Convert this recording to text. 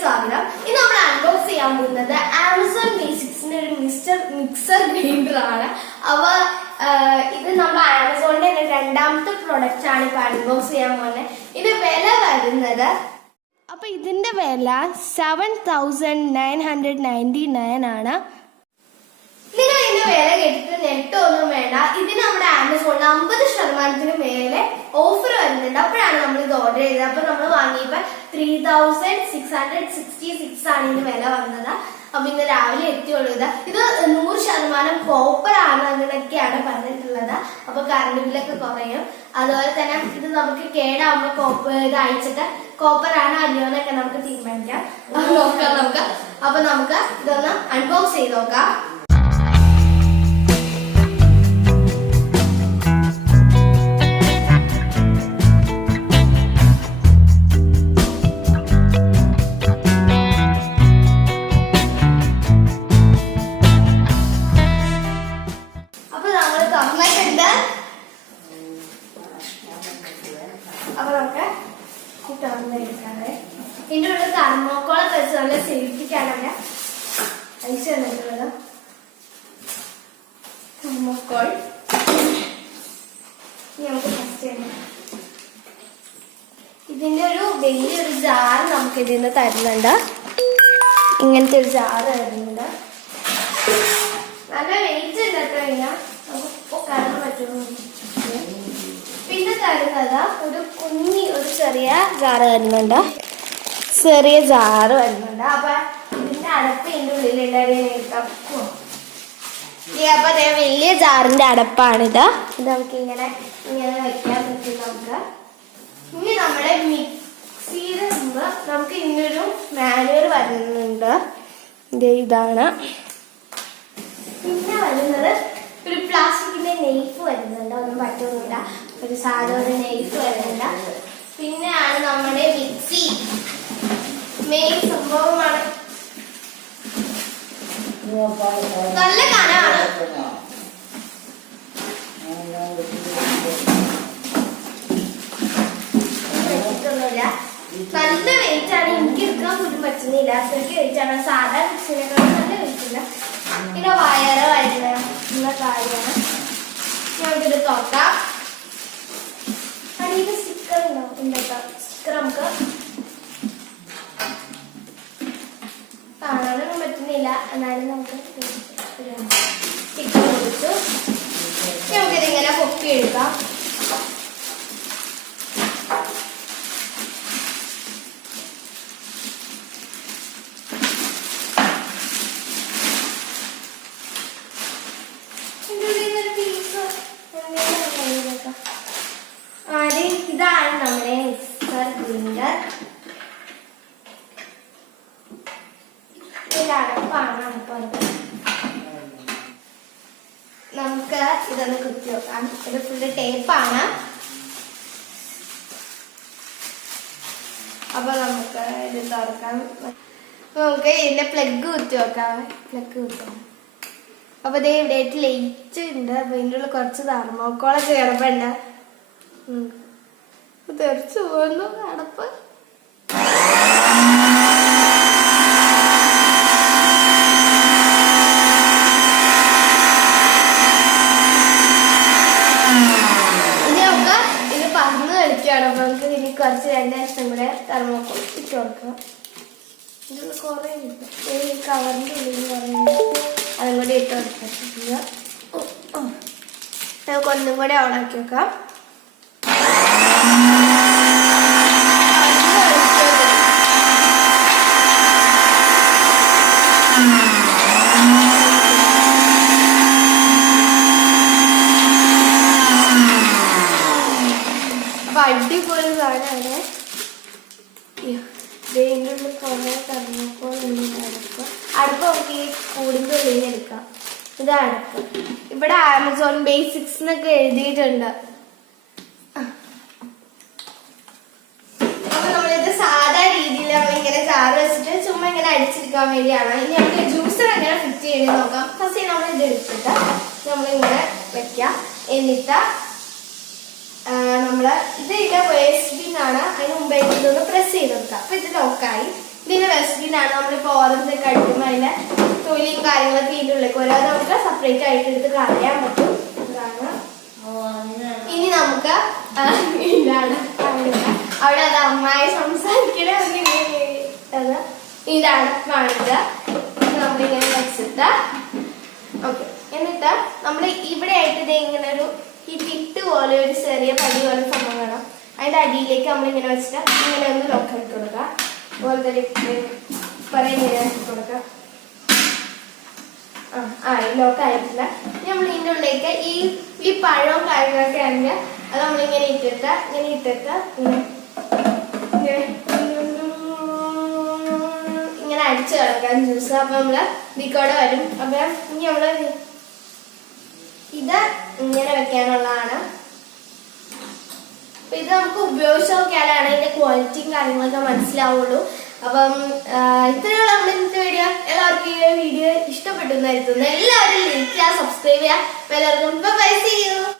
സ്വാഗതം. ഇന്ന് നമ്മൾ അൺബോക്സ് ചെയ്യാൻ പോകുന്നത് ആമസോൺ ബേസിക്സിന്റെ ഒരു മിക്സർ ഗ്രൈൻഡർ ആണ്. അവ ഇത് നമ്മൾ ആമസോണിന്റെ രണ്ടാമത്തെ പ്രൊഡക്റ്റ് ആണ് ഇപ്പൊ അൺബോക്സ് ചെയ്യാൻ പോകുന്നത്. ഇത് വില വരുന്നത് അപ്പൊ ഇതിന്റെ വില 7,999 ആണ്. നിങ്ങൾ ഇതിന്റെ വില കേട്ടിട്ട് നെട്ടൊന്നും വേണ്ട. ഇതിന് നമ്മുടെ ആമസോണിൽ 50% മേലെ ഓഫർ വരുന്നുണ്ട്. അപ്പോഴാണ് നമ്മൾ ഇത് ഓർഡർ ചെയ്തത്. അപ്പൊ നമ്മൾ വാങ്ങിയപ്പോ 3,666 ആണ് ഇതിന് വില വന്നത്. അപ്പൊ ഇന്ന് രാവിലെ എത്തിയുള്ളൂ. ഇത് 100% കോപ്പർ ആണ് അങ്ങനെയൊക്കെയാണ് പറഞ്ഞിട്ടുള്ളത്. അപ്പൊ കറണ്ട് ബില്ലൊക്കെ കുറയും. അതുപോലെ തന്നെ ഇത് നമുക്ക് കേടാവുമ്പോ കോപ്പർ ഇത് അയച്ചിട്ട് കോപ്പർ ആണ് അല്ലയോ എന്നൊക്കെ നമുക്ക് തീരുമാനിക്കാം. അപ്പൊ നമുക്ക് ഇതൊന്ന് അൺബോക്സ് ചെയ്ത് നോക്കാം. അപ്പൊ നമുക്ക് തുറന്നെടുക്കാതെ ഇതിൻ്റെ ഉള്ളിൽ തെർമോക്കോളൊക്കെ വെച്ച് നല്ല സേഫ്റ്റിക്കാണ് അയച്ചു തന്നിട്ടുള്ളത്. തെർമോക്കോൾ നമുക്ക് ഫസ്റ്റ് ഇതിന്റെ ഒരു വലിയൊരു ജാർ നമുക്ക് ഇതിൽ നിന്ന് തരുന്നുണ്ട്. ഇങ്ങനത്തെ ഒരു ജാർ തരുന്നുണ്ട്. നല്ല വെയിറ്റ് ഉണ്ട് കേട്ടോ. ഇങ്ങനെ നമുക്ക് കാണാൻ പറ്റുന്നു. പിന്നെ തരുന്നത് ഒരു ചെറിയ ജാറ് വരുന്നുണ്ട്. ചെറിയ ജാറ് വരുന്നുണ്ട്. അപ്പൊ ഇതിന്റെ അടപ്പ് ഇതിന്റെ ഉള്ളിലുള്ള അപ്പൊ അതേ വലിയ ജാറിന്റെ അടപ്പാണിത്. ഇത് നമുക്ക് ഇങ്ങനെ വെക്കാൻ പറ്റും. നമുക്ക് ഇനി നമ്മുടെ മിക്സിയുടെ മുമ്പ് നമുക്ക് ഇന്നൊരു മാനുവൽ വരുന്നുണ്ട്. ഇതാണ്. പിന്നെ വരുന്നത് ഒരു പ്ലാസ്റ്റിക്കിന്റെ നെയ്ഫ് വരുന്നുണ്ട്. ഒന്നും പറ്റുന്നില്ല. ഒരു സാധാരണ നെയ്ഫ് വരുന്നില്ല. പിന്നെയാണ് നമ്മുടെ മിക്സി മെയിൻ സംഭവമാണ്. നല്ല കനമാണ്. നല്ല വെയിറ്റ് ആണ്. എനിക്ക് എടുക്കാൻ പോലും പറ്റുന്നില്ല. അത്രയ്ക്ക് വെയിറ്റ് ആണ്. സാധാ മിക്സിനെക്കാളും നല്ല വെയിറ്റ് ഇല്ല. പിന്നെ വയറ് വരുന്ന കാര്യമാണ്. നമുക്കിത് തുറക്കാം. ഇത് സ്റ്റിക്കർ ഉണ്ടാവും. ഇന്നത്തെ സ്റ്റിക്കർ നമുക്ക് കാണാനൊന്നും പറ്റുന്നില്ല. എന്നാലും നമുക്ക് സ്റ്റിക്കർ കൊടുത്തു. നമുക്കിതിങ്ങനെ പൊക്കി എടുക്കാം. ഇതാണ് നമ്മുടെ മിക്സർ ഗ്രൈൻഡർ. ഇതിന്റെ അടപ്പാണ്. നമുക്ക് ഇതൊന്ന് കുത്തി വെക്കാം. ഇത് ഫുള്ള് ടേപ്പാണ്. അപ്പൊ നമുക്ക് ഇത് തുറക്കാം. നമുക്ക് ഇതിന്റെ പ്ലഗ് കുത്തി വെക്കാം. അപ്പൊ ഇത് ഇവിടെ ലൈറ്റ് ഉണ്ട്. അപ്പൊ ഇതിൻ്റെ ഉള്ളിൽ കുറച്ച് തെർമോക്കോളൊക്കെ കിടപ്പുണ്ട്. തെറിച്ചു പോകുന്നു അടപ്പ്. ഇനി നമുക്ക് ഇത് പറന്ന് കളിക്കുകയാണ്. അപ്പൊ നമുക്ക് ഇനി കുറച്ച് 2 ലക്ഷം കൂടെ തെർമോക്കോൾ ഇട്ട് കൊടുക്കാം. ഇതിൽ കുറെ കവറിന്റെ ഉള്ളിൽ പറയുന്നത് അതും കൂടി ഇട്ട് കൊടുക്കുക. നമുക്ക് ഒന്നും കൂടെ ഓണാക്കി വെക്കാം. അപ്പൊ അടിപൊളി സാധനമാണ്. ഇതിൻ്റെ ഉള്ളിൽ കുറെ തെർമോക്കോൾ അടുപ്പ് നമുക്ക് ഈ കൂടിൻ്റെ ഉള്ളിൽ എടുക്കാം. ഇത് അടുപ്പ്. ഇവിടെ ആമസോൺ ബേസിക്സ് എന്നൊക്കെ എഴുതിയിട്ടുണ്ട്. അപ്പൊ നമ്മളിത് സാധാ രീതിയിൽ ഇങ്ങനെ ചാറ് വെച്ചിട്ട് ചുമ്മാ ഇങ്ങനെ അടിച്ചെടുക്കാൻ വേണ്ടിയാണ്. ഇനി നമുക്ക് ജ്യൂസർ എങ്ങനെ ഫിറ്റ് ചെയ്ത് നോക്കാം. ഫസ്റ്റ് നമ്മൾ ഇത് എടുത്തിട്ട് നമ്മളിങ്ങനെ വെക്കാം. എന്നിട്ട് നമ്മള് ഇത് ഇതിന്റെ വേസ്റ്റ് ബിൻ ആണ്. അതിന് മുമ്പായിട്ട് ഇതൊന്ന് പ്രസ് ചെയ്ത് കൊടുക്കാം. അപ്പൊ ഇത് ലോക്കായി. ഇതിന്റെ റെസിപ്പിനാണ് നമ്മളിപ്പോ ഓറഞ്ച് ഒക്കെ അടിക്കുമ്പോൾ അതിന്റെ തൊലിയും കാര്യങ്ങളൊക്കെ ഇതിന്റെ ഉള്ളിലേക്ക് ഓരോ നമുക്ക് സെപ്പറേറ്റ് ആയിട്ട് എടുത്ത് കളയാൻ പറ്റും. ഇനി നമുക്ക് ഇതാണ് അവിടെ അത് അമ്മായി സംസാരിക്കണേ ഇതാണ് കാണിക്കുക. നമ്മളിങ്ങനെ വെച്ചിട്ട് ഓക്കെ. എന്നിട്ട് നമ്മൾ ഇവിടെ ആയിട്ട് ഇത് ഇങ്ങനെ ഒരു ഈ തിട്ട് പോലെ ഒരു ചെറിയ പടി പോലെ സംഭവം വേണം. അതിന്റെ അടിയിലേക്ക് നമ്മളിങ്ങനെ വെച്ചിട്ട് ഇങ്ങനെ ഒന്ന് ലോക്ക് ഇട്ട് കൊടുക്കുക. അതുപോലെ തന്നെ ഇങ്ങനെ ഇട്ട് കൊടുക്കുക. ലോക്ക് ആയിട്ടില്ല. നമ്മൾ ഇതിൻ്റെ ഉള്ളിലേക്ക് ഈ പഴവും കാര്യങ്ങളൊക്കെ ആണെങ്കിൽ അത് നമ്മളിങ്ങനെ ഇട്ടിട്ട് ഇങ്ങനെ അടിച്ചു കിടക്കാം ജ്യൂസ്. അപ്പൊ നമ്മള് ഇതിക്കോടെ വരും. അപ്പൊ ഇനി നമ്മള് ഇത് ഇങ്ങനെ വെക്കാനുള്ളതാണ്. അപ്പൊ ഇത് നമുക്ക് ഉപയോഗിച്ച് നോക്കിയാലാണ് ഇതിന്റെ ക്വാളിറ്റിയും കാര്യങ്ങളൊക്കെ മനസ്സിലാവുള്ളൂ. അപ്പം ഇത്രയുള്ള നമ്മുടെ ഇന്നത്തെ വീഡിയോ. എല്ലാവർക്കും ഈ വീഡിയോ ഇഷ്ടപ്പെട്ടു എന്നായിരുന്നു. എല്ലാവരും ലൈക്ക് ചെയ്യുക, സബ്സ്ക്രൈബ് ചെയ്യുക. എല്ലാവർക്കും ബൈ, സീ യു.